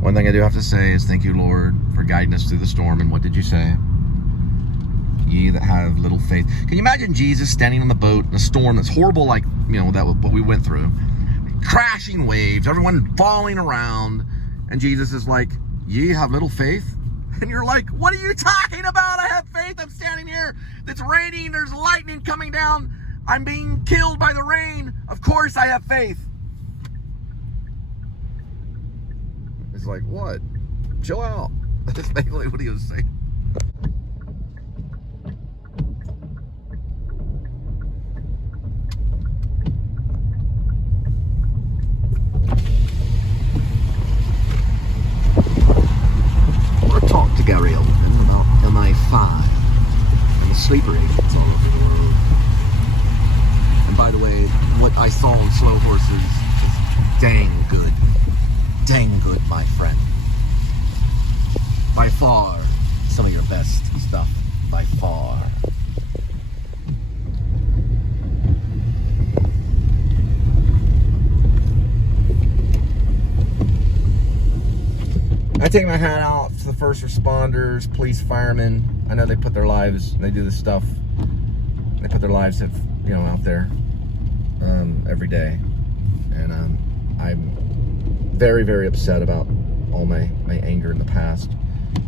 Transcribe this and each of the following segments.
One thing I do have to say is thank you, Lord, for guiding us through the storm. And what did you say? Ye that have little faith. Can you imagine Jesus standing on the boat in a storm that's horrible, like, you know, that what we went through? Crashing waves, everyone falling around. And Jesus is like, ye have little faith? And you're like, what are you talking about? I have faith. I'm standing here. It's raining. There's lightning coming down. I'm being killed by the rain. Of course I have faith. It's like, what? Chill out. That's basically what he was saying. Talk to Gary Oldman about MI5 and the sleeper agents all over the world. And by the way, what I saw on Slow Horses is dang good. Dang good, my friend. By far, some of your best stuff. By far. I take my hat out to the first responders, police, firemen. I know they put their lives, they do this stuff. They put their lives, you know, out there every day. And I'm very, very upset about all my anger in the past.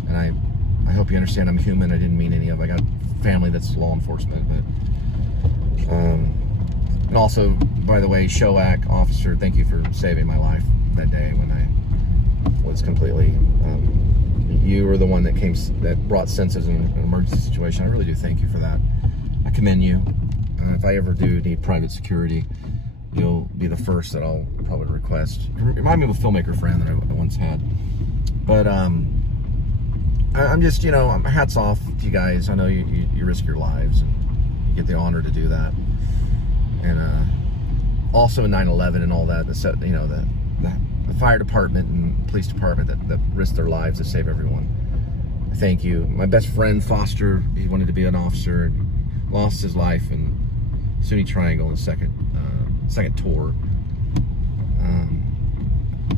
And I hope you understand I'm human. I didn't mean any of it. I got family that's law enforcement. But and also, by the way, SHOAC officer, thank you for saving my life that day when I was completely, you were the one that brought senses in an emergency situation. I really do thank you for that. I commend you. If I ever do need private security, you'll be the first that I'll probably request. Remind me of a filmmaker friend that I once had. But I'm just, you know, hats off to you guys. I know you risk your lives and you get the honor to do that. And also 9/11 and all that, you know, the fire department and police department that risked their lives to save everyone. Thank you. My best friend Foster, he wanted to be an officer and lost his life in SUNY Triangle in the second tour.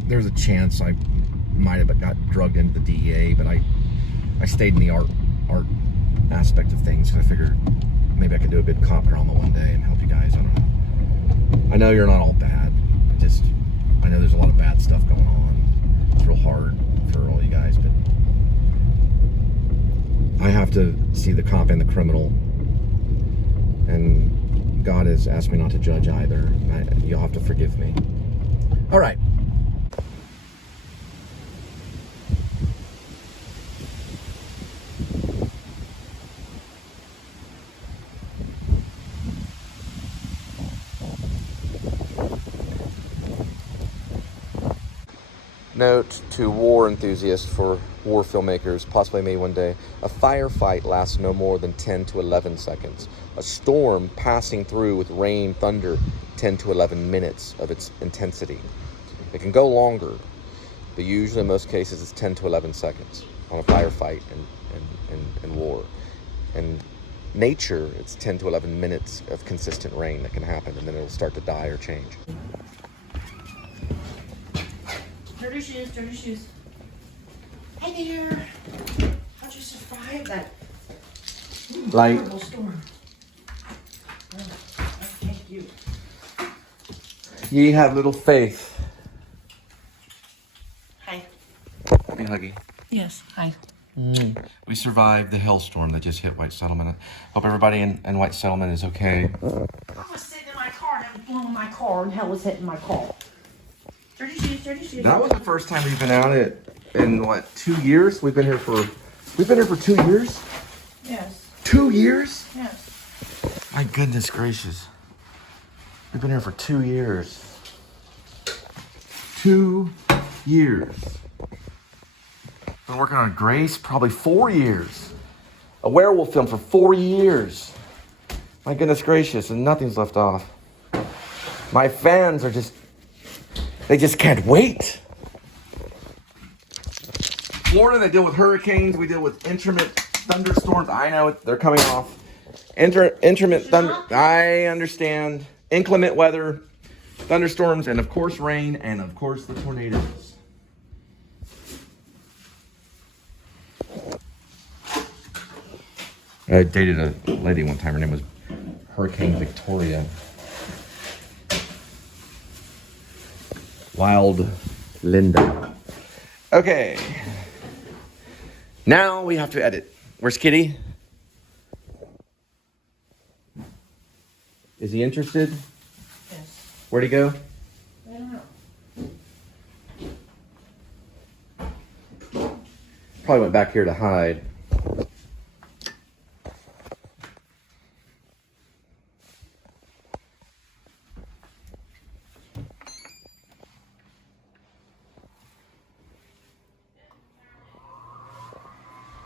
There was a chance I might have got drugged into the DEA, but I stayed in the art aspect of things because I figured maybe I could do a bit of cop drama one day and help you guys. I don't know. I know you're not all bad. I know there's a lot of bad stuff going on. It's real hard for all you guys, but I have to see the cop and the criminal. And God has asked me not to judge either. You'll have to forgive me. All right. Note to war enthusiasts for war filmmakers, possibly me one day. A firefight lasts no more than 10 to 11 seconds. A storm passing through with rain, thunder, 10 to 11 minutes of its intensity. It can go longer, but usually in most cases it's 10 to 11 seconds on a firefight and war. And nature, it's 10 to 11 minutes of consistent rain that can happen, and then it'll start to die or change. Dirty shoes, dirty shoes. Hey there. How'd you survive that horrible storm? Oh, thank you. Ye have little faith. Hi. Hey, Huggy. Yes, hi. We survived the hailstorm that just hit White Settlement. Hope everybody in White Settlement is okay. I was sitting in my car and I was blowing my car and hell was hitting my car. Dirty shoes, dirty shoes. That was the first time we've been out in what, 2 years? We've been here for 2 years? Yes. 2 years? Yes. My goodness gracious. We've been here for 2 years. 2 years. Been working on Grace probably 4 years. A werewolf film for 4 years. My goodness gracious, and nothing's left off. My fans are they just can't wait. Florida, they deal with hurricanes. We deal with intermittent thunderstorms. I know they're coming off. Intermittent thunder. I understand. Inclement weather, thunderstorms, and of course rain, and of course the tornadoes. I dated a lady one time. Her name was Hurricane Victoria. Wild Linda. Okay. Now we have to edit. Where's Kitty? Is he interested? Yes. Where'd he go? I don't know. Probably went back here to hide.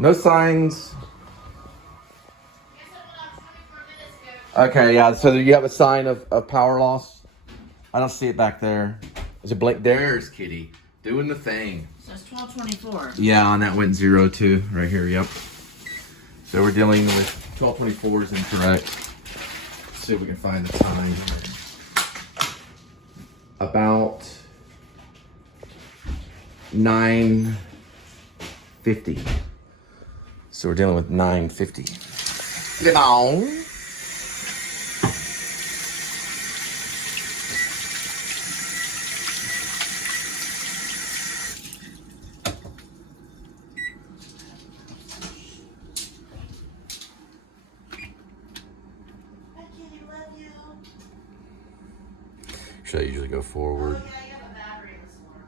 No signs. Okay, yeah, so you have a sign of power loss? I don't see it back there. Is it blank? There's Kitty. Doing the thing. So it's 12:24. Yeah, and that went 0 too. Right here, yep. So we're dealing with 12:24 is incorrect. Let's see if we can find the time. About 9:50. So we're dealing with 9:50. Get on. Should I usually go forward? Oh, yeah, you have a battery in this one.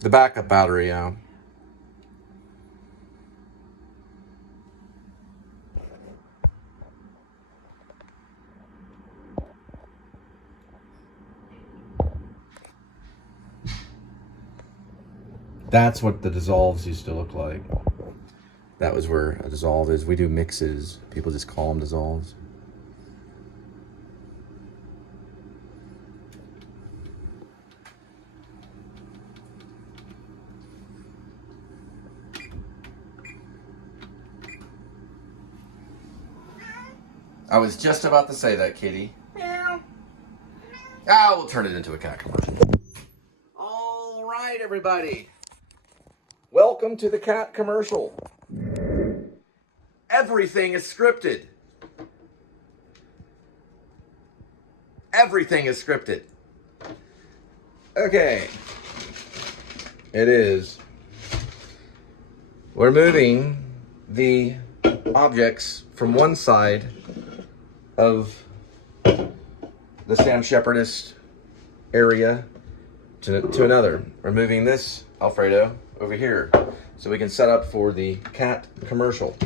The backup battery, yeah. That's what the dissolves used to look like. That was where a dissolve is. We do mixes. People just call them dissolves. I was just about to say that, Kitty. Meow. Ah, we'll turn it into a cat commercial. All right, everybody. Welcome to the cat commercial. Everything is scripted. Everything is scripted. Okay. It is. We're moving the objects from one side of the Sam Shepherdist area to another. We're moving this Alfredo over here so we can set up for the cat commercial.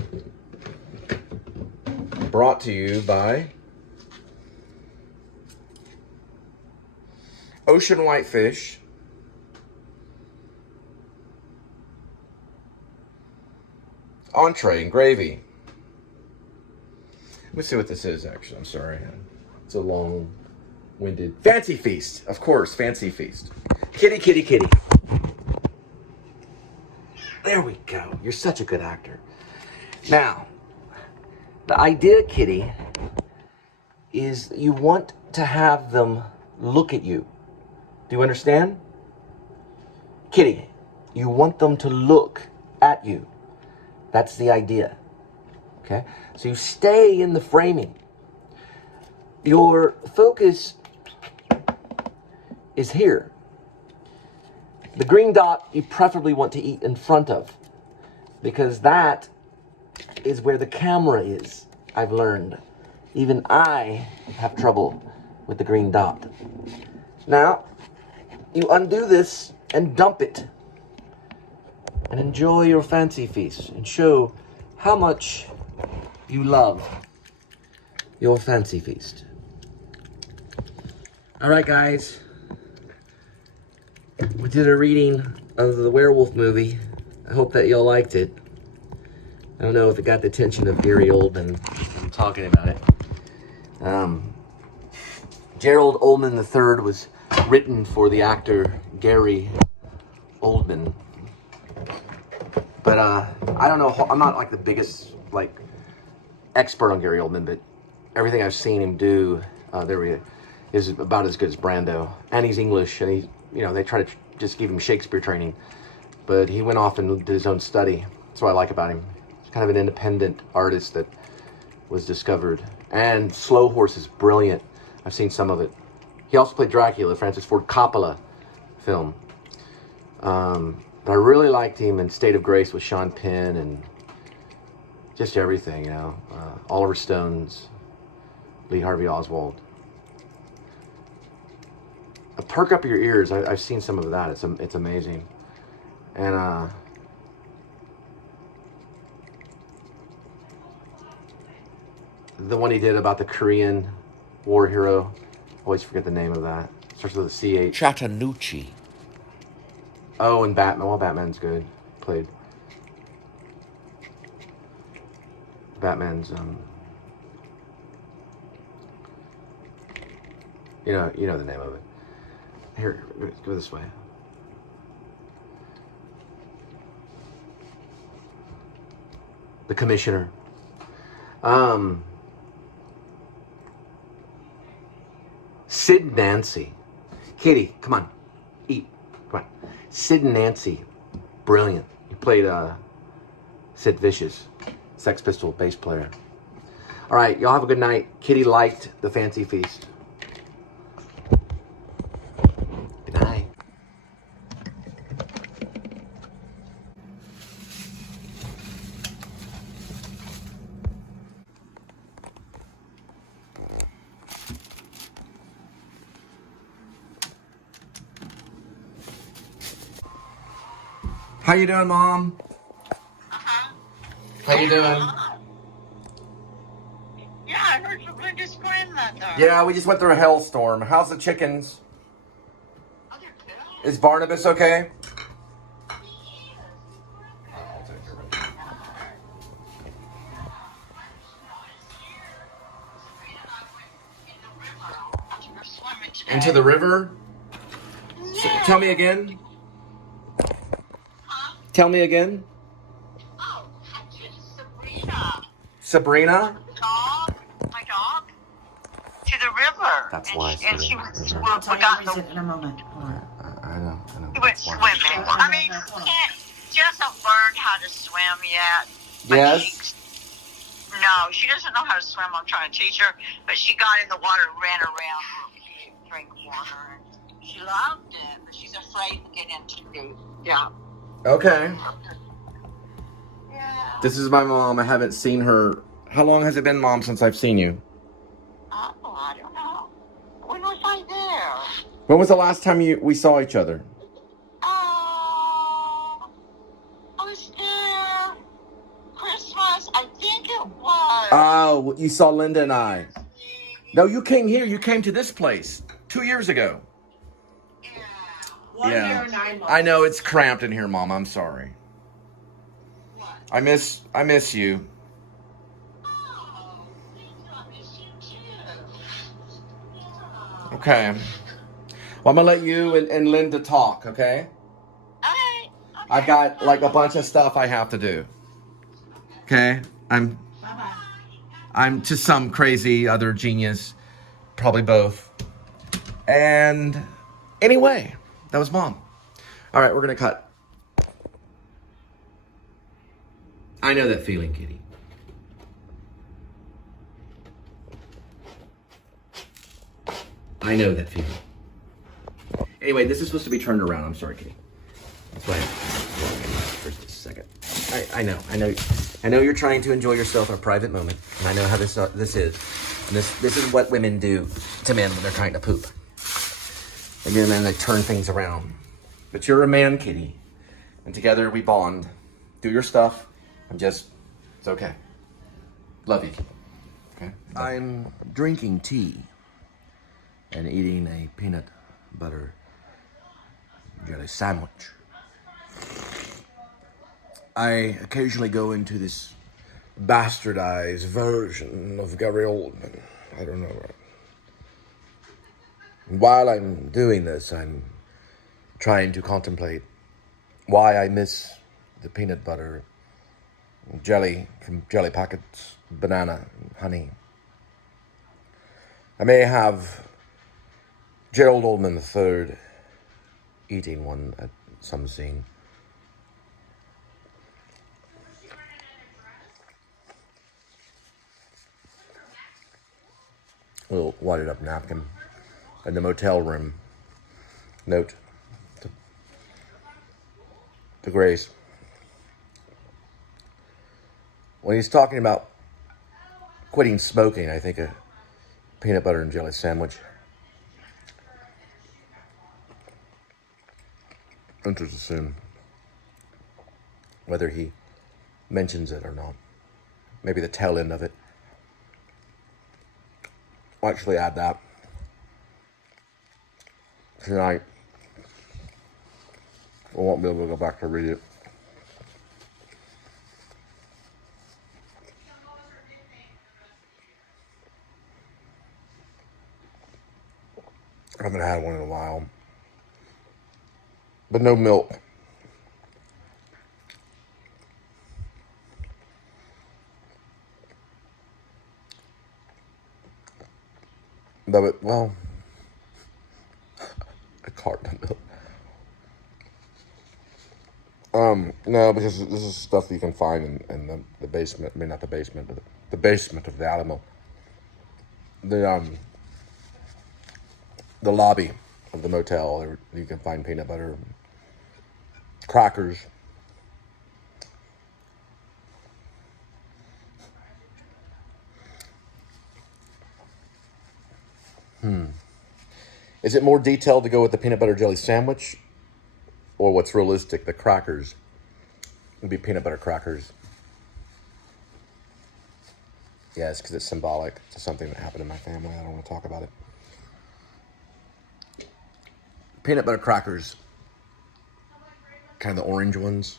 Brought to you by Ocean Whitefish, entree and gravy. Let me see what this is, actually. I'm sorry. It's a long-winded... Fancy Feast. Of course, Fancy Feast. Kitty, kitty, kitty. There we go. You're such a good actor. Now, the idea, Kitty, is you want to have them look at you. Do you understand? Kitty, you want them to look at you. That's the idea. Okay? So you stay in the framing. Your focus is here. The green dot you preferably want to eat in front of, because that is where the camera is, I've learned. Even I have trouble with the green dot. Now, you undo this and dump it. And enjoy your Fancy Feast and show how much you love your Fancy Feast. All right, guys. We did a reading of the werewolf movie. I hope that y'all liked it. I don't know if it got the attention of Gary Oldman. I'm talking about it. Gerald Oldman III was written for the actor Gary Oldman. But I don't know. I'm not like the biggest expert on Gary Oldman, but everything I've seen him do, is about as good as Brando. And he's English, and they try to just give him Shakespeare training, but he went off and did his own study. That's what I like about him. He's kind of an independent artist that was discovered. And Slow Horse is brilliant. I've seen some of it. He also played Dracula, Francis Ford Coppola film. But I really liked him in State of Grace with Sean Penn and just everything, you know. Oliver Stone's, Lee Harvey Oswald. Perk Up Your Ears. I've seen some of that. It's amazing. And the one he did about the Korean war hero. Always forget the name of that. Starts with a CH. Chattanoochee. Oh, and Batman. Well, Batman's good. Played. Batman's you know the name of it. Here, go this way. The Commissioner. Sid and Nancy. Kitty, come on. Eat. Come on. Sid and Nancy. Brilliant. He played Sid Vicious, Sex Pistol bass player. All right, y'all have a good night. Kitty liked the fancy feast. Good night. How you doing, Mom? How you doing? Yeah, I heard from Linda's grandmother. Yeah, we just went through a hailstorm. How's the chickens? Oh, they're good. Is Barnabas okay? You're swimming today. Into the river? Yeah. Tell me again. Huh? Tell me again. Oh, just Sabrina. Sabrina? My dog, to the river. That's and why she, and she was I'll tell you forgot the reason in a moment. Hold on. I know. She went swimming. I mean, she hasn't learned how to swim yet. Yes? No, she doesn't know how to swim. I'm trying to teach her. But she got in the water and ran around. She drank water. And she loved it, but she's afraid to get in too deep. Yeah. Okay. Yeah. This is my mom. I haven't seen her. How long has it been, Mom, since I've seen you? Oh, I don't know. When was I there? When was the last time we saw each other? I was there Christmas. I think it was. Oh, you saw Linda and I. No, you came here. You came to this place 2 years ago. Yeah. 1 year and 9 months. I know it's cramped in here, Mom. I'm sorry. What? I miss you. Oh, I miss you too. Yeah. Okay. Well, I'm gonna let you and Linda talk, okay? Okay. I've got like a bunch of stuff I have to do. Okay? Bye-bye. I'm just some crazy other genius. Probably both. And anyway, that was Mom. All right, we're gonna cut. I know that feeling, Kitty. I know that feeling. Anyway, this is supposed to be turned around. I'm sorry, Kitty. That's why. First, just a second. I know you're trying to enjoy yourself in a private moment, and I know how this is. And this is what women do to men when they're trying to poop. And then they turn things around. But you're a man, Kitty, and together we bond. Do your stuff. It's okay. Love you, Kitty. Okay. I'm drinking tea and eating a peanut butter jelly sandwich. I occasionally go into this bastardized version of Gary Oldman. I don't know. While I'm doing this, I'm trying to contemplate why I miss the peanut butter jelly from jelly packets, banana, and honey. I may have Gerald Oldman III eating one at some scene. little wadded up napkin in the motel room. Note to Grace. When he's talking about quitting smoking, I think a peanut butter and jelly sandwich. Interested soon whether he mentions it or not. Maybe the tail end of it. I'll actually add that tonight. I won't be able to go back to read it. I haven't had one in a while. But no milk. But, well, a carton of milk. No, because this is stuff that you can find in the basement. I mean, not the basement, but the basement of the Alamo. The lobby of the motel. You can find peanut butter, crackers. Is it more detailed to go with the peanut butter jelly sandwich? Or what's realistic, the crackers? It would be peanut butter crackers. Yes, because it's symbolic to something that happened in my family. I don't want to talk about it. Peanut butter crackers. Kind of the orange ones.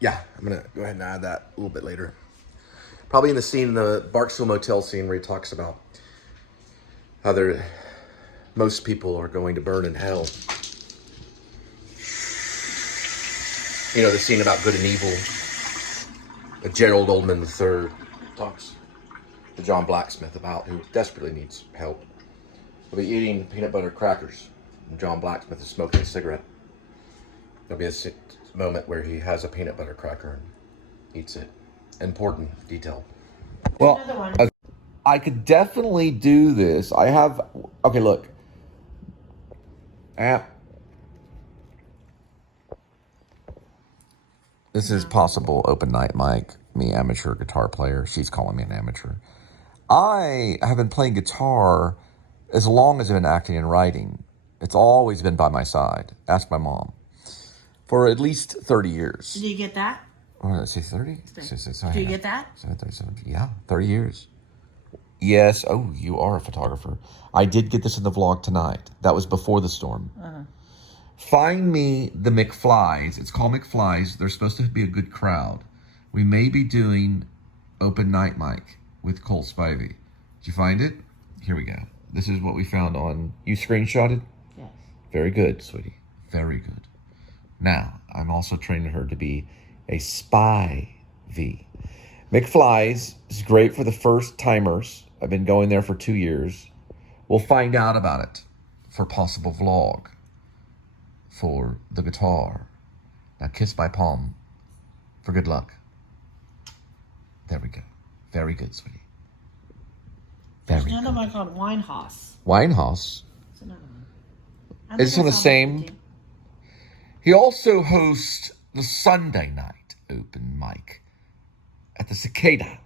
Yeah, I'm going to go ahead and add that a little bit later. Probably in the scene, the Barksville Motel scene, where he talks about how most people are going to burn in hell. You know, the scene about good and evil. Gerald Oldman III talks to John Blacksmith about who desperately needs help. He'll be eating peanut butter crackers, and John Blacksmith is smoking a cigarette. There'll be a moment where he has a peanut butter cracker and eats it. Important detail. Well, Another one. I could definitely do this. I have... Okay, look. This is possible open night mic. Me, amateur guitar player. She's calling me an amateur. I have been playing guitar as long as I've been acting and writing. It's always been by my side. Ask my mom. For at least 30 years. Did you get that? What did I say, 30? Did you get that? 30, yeah, 30 years. Yes. Oh, you are a photographer. I did get this in the vlog tonight. That was before the storm. Uh-huh. Find me the McFlys. It's called McFlys. They're supposed to be a good crowd. We may be doing open night mic with Cole Spivey. Did you find it? Here we go. This is what we found on... You screenshotted? Yes. Very good, sweetie. Very good. Now, I'm also training her to be a Spivey. McFly's is great for the first timers. I've been going there for 2 years. We'll find out about it for possible vlog for the guitar. Now kiss my palm for good luck. There we go. Very good, sweetie. There's another one called Winehouse. Winehouse? It's another one. Is this on the same? He also hosts the Sunday night open mic at the Cicada.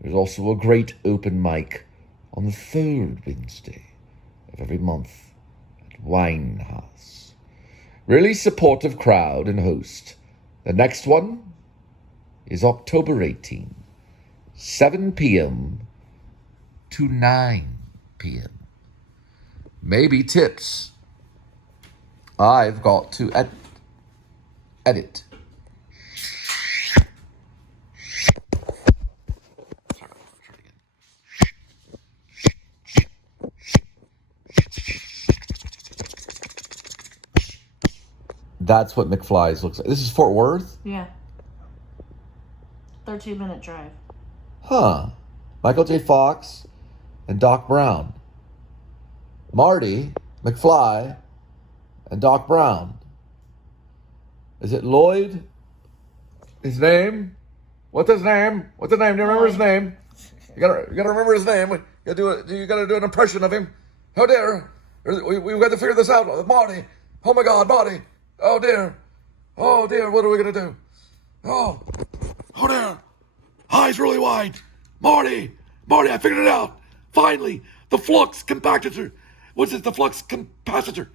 There's also a great open mic on the third Wednesday of every month at Winehouse. Really supportive crowd and host. The next one is October 18, 7 p.m. to 9 p.m. Maybe tips. I've got to edit. That's what McFly's looks like. This is Fort Worth? Yeah. 13-minute drive. Huh. Michael J. Fox and Doc Brown. Marty McFly and Doc Brown. Is it Lloyd? His name? What's his name? What's his name? Do you remember his name? You gotta remember his name. You gotta do an impression of him. Oh dear. We've got to figure this out. Marty. Oh my God, Marty. Oh dear. Oh dear, what are we gonna do? Oh dear. Eyes really wide. Marty, I figured it out. Finally, the flux capacitor. What's it? The flux capacitor.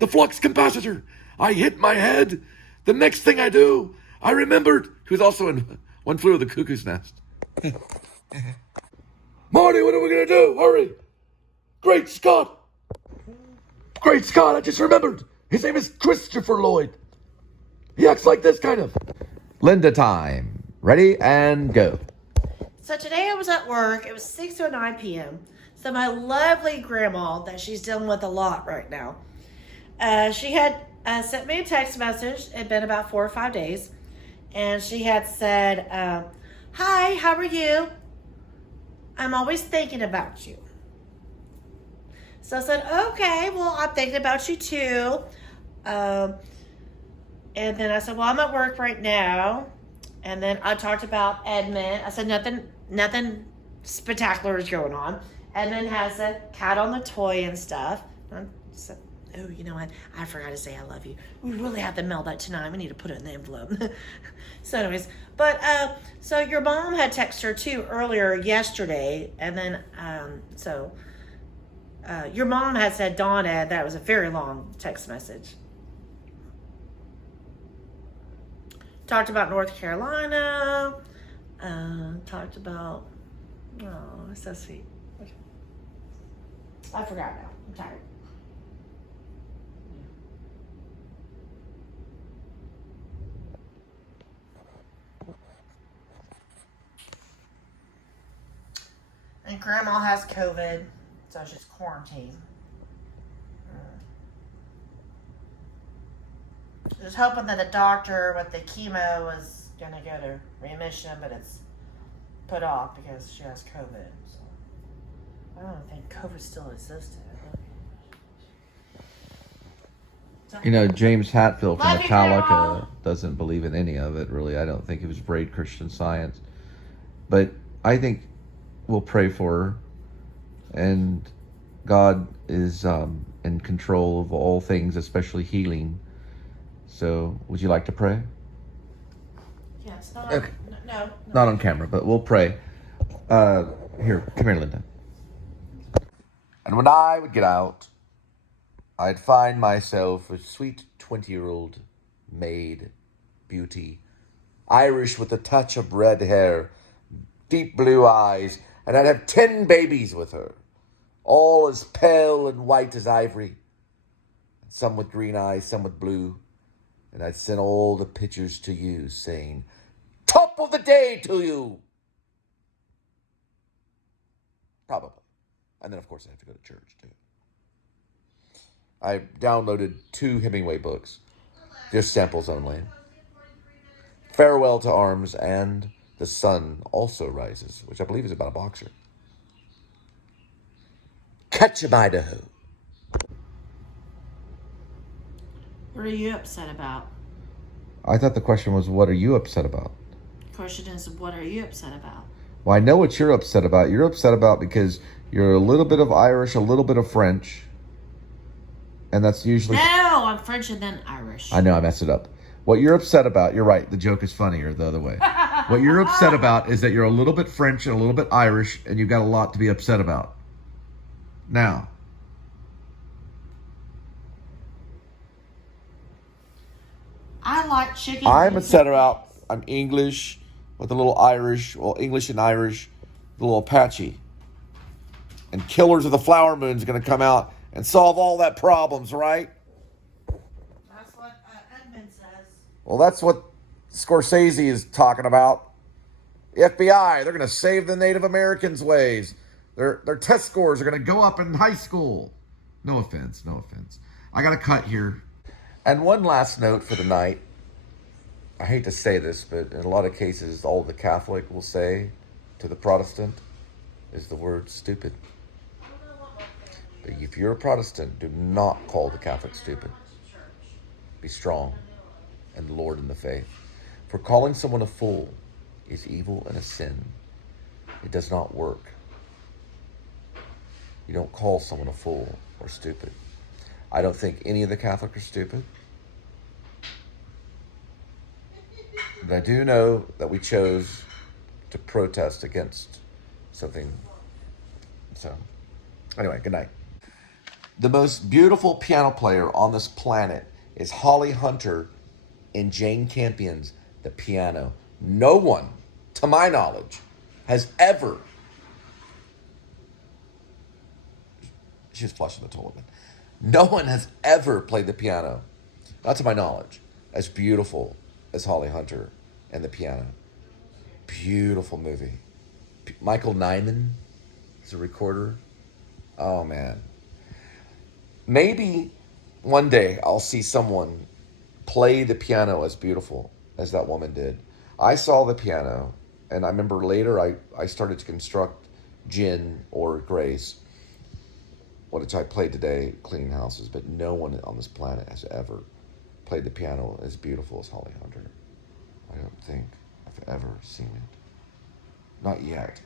The flux capacitor. I hit my head. The next thing I do, I remembered. He was also in One Flew Over the Cuckoo's Nest. Marty, what are we gonna do? Hurry! Great Scott! Great Scott, I just remembered. His name is Christopher Lloyd. He acts like this, kind of. Linda time. Ready and go. So today I was at work. It was 6:09 p.m. So my lovely grandma, that she's dealing with a lot right now, she had sent me a text message. It had been about 4 or 5 days. And she had said, hi, how are you? I'm always thinking about you. So I said, okay, well, I'm thinking about you too. And then I said, well, I'm at work right now. And then I talked about Edmund. I said, nothing spectacular is going on. Edmund has a cat on the toy and stuff. I said, oh, you know what? I forgot to say I love you. We really have to mail that tonight. We need to put it in the envelope. So anyways, but so your mom had texted her too earlier yesterday. And then, your mom had said, Donna, that was a very long text message. Talked about North Carolina. Talked about, oh, it's so sweet. I forgot now. I'm tired. And Grandma has COVID, so she's quarantined. Just hoping that the doctor with the chemo was going to go to remission, but it's put off because she has COVID. So I don't think COVID still existed. You know, James Hetfield from Love you, Metallica Grandma. doesn't believe in any of it, really. I don't think it was great Christian Science. But I think we'll pray for her. And God is in control of all things, especially healing. So, would you like to pray? Yes, not Okay. No. Not on camera, but we'll pray. Here, come here, Linda. And when I would get out, I'd find myself a sweet 20-year-old maid, beauty, Irish with a touch of red hair, deep blue eyes, and I'd have 10 babies with her, all as pale and white as ivory, some with green eyes, some with blue, and I'd send all the pictures to you, saying, top of the day to you! Probably. And then, of course, I have to go to church, too. I downloaded 2 Hemingway books, just samples only. Farewell to Arms and The Sun Also Rises, which I believe is about a boxer. Ketchum, Idaho. What are you upset about? I thought the question was, what are you upset about? The question is, what are you upset about? Well, I know what you're upset about. You're upset about because you're a little bit of Irish, a little bit of French. And that's usually... No, I'm French and then Irish. I know, I messed it up. What you're upset about, you're right, the joke is funnier the other way. What you're upset about is that you're a little bit French and a little bit Irish, and you've got a lot to be upset about. Now. I like chicken. I'm upset about, I'm English with a little Irish, well, English and Irish, a little Apache. And Killers of the Flower Moon is going to come out and solve all that problems, right? That's what Edmund says. Well, that's what Scorsese is talking about. The FBI, they're going to save the Native Americans' ways. Their test scores are going to go up in high school. No offense, no offense. I got to cut here. And one last note for the night. I hate to say this, but in a lot of cases, all the Catholic will say to the Protestant is the word stupid. But if you're a Protestant, do not call the Catholic stupid. Be strong and Lord in the faith. For calling someone a fool is evil and a sin. It does not work. You don't call someone a fool or stupid. I don't think any of the Catholics are stupid. But I do know that we chose to protest against something. So, anyway, good night. The most beautiful piano player on this planet is Holly Hunter in Jane Campion's The Piano. No one, to my knowledge, has ever... She was flushing the toilet. No one has ever played the piano, not to my knowledge, as beautiful as Holly Hunter and The Piano. Beautiful movie. Michael Nyman is a recorder. Oh, man. Maybe one day I'll see someone play the piano as beautiful as that woman did. I saw the piano, and I remember later I started to construct Gin or Grace, which I played today cleaning houses, but no one on this planet has ever played the piano as beautiful as Holly Hunter. I don't think I've ever seen it. Not yet.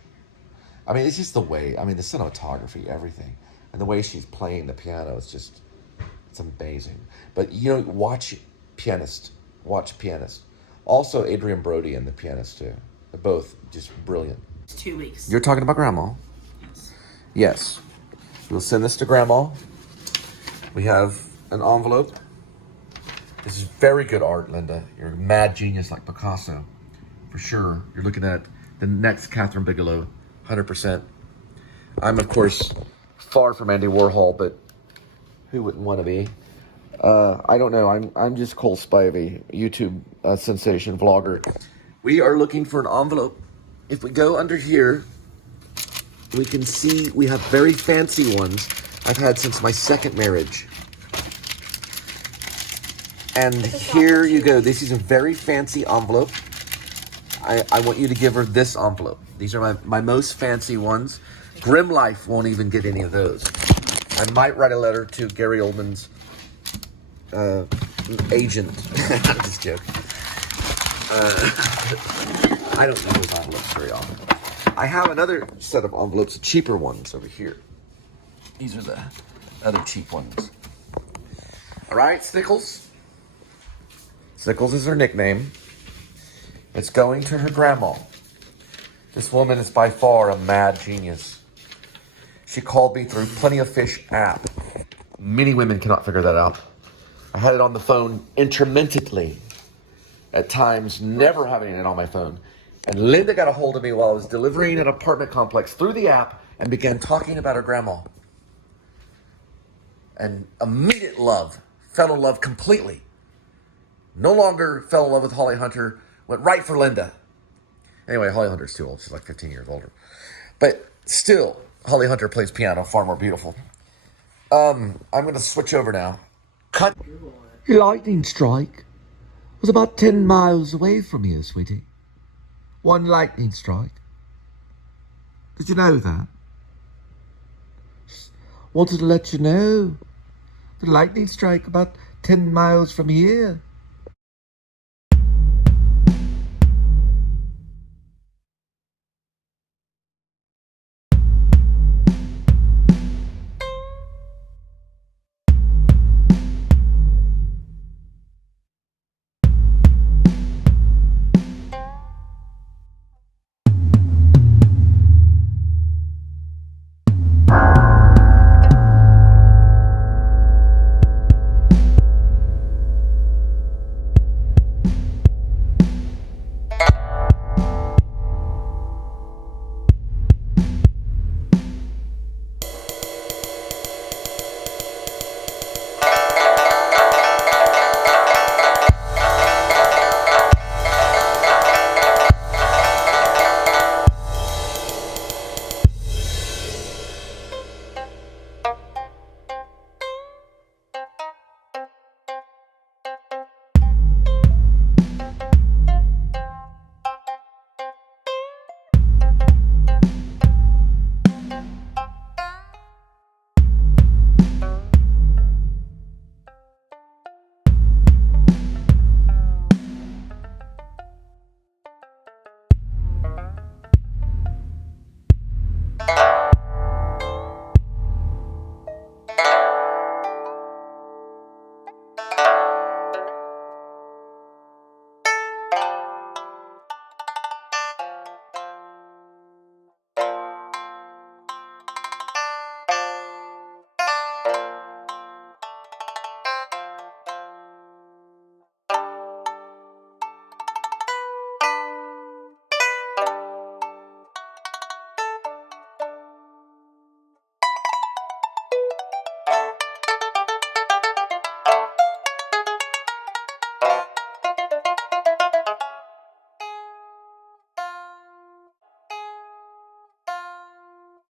I mean, it's just the way, I mean, the cinematography, everything. And the way she's playing the piano, it's amazing. But, you know, watch Pianist. Watch Pianist. Also, Adrian Brody and The Pianist, too. They're both just brilliant. It's 2 weeks. You're talking about Grandma? Yes. Yes. We'll send this to Grandma. We have an envelope. This is very good art, Linda. You're a mad genius like Picasso. For sure. You're looking at the next Catherine Bigelow. 100%. I'm, of course, far from Andy Warhol, but who wouldn't want to be? I don't know. I'm just Cole Spivey, YouTube sensation vlogger. We are looking for an envelope. If we go under here, we can see we have very fancy ones I've had since my second marriage. And here you go. This is a very fancy envelope. I want you to give her this envelope. These are my most fancy ones. Grim Life won't even get any of those. I might write a letter to Gary Oldman's agent. I'm just joking. I don't use those envelopes very often. I have another set of envelopes, cheaper ones over here. These are the other cheap ones. All right, Snickles. Snickles is her nickname. It's going to her grandma. This woman is by far a mad genius. She called me through Plenty of Fish app. Many women cannot figure that out. I had it on the phone intermittently. At times, never having it on my phone. And Linda got a hold of me while I was delivering an apartment complex through the app and began talking about her grandma. And immediate love, fell in love completely. No longer fell in love with Holly Hunter, went right for Linda. Anyway, Holly Hunter's too old. She's like 15 years older. But still, Holly Hunter plays piano far more beautiful. I'm going to switch over now. Cut. Lightning strike was about 10 miles away from here, sweetie. One lightning strike. Did you know that? Just wanted to let you know. The lightning strike about 10 miles from here.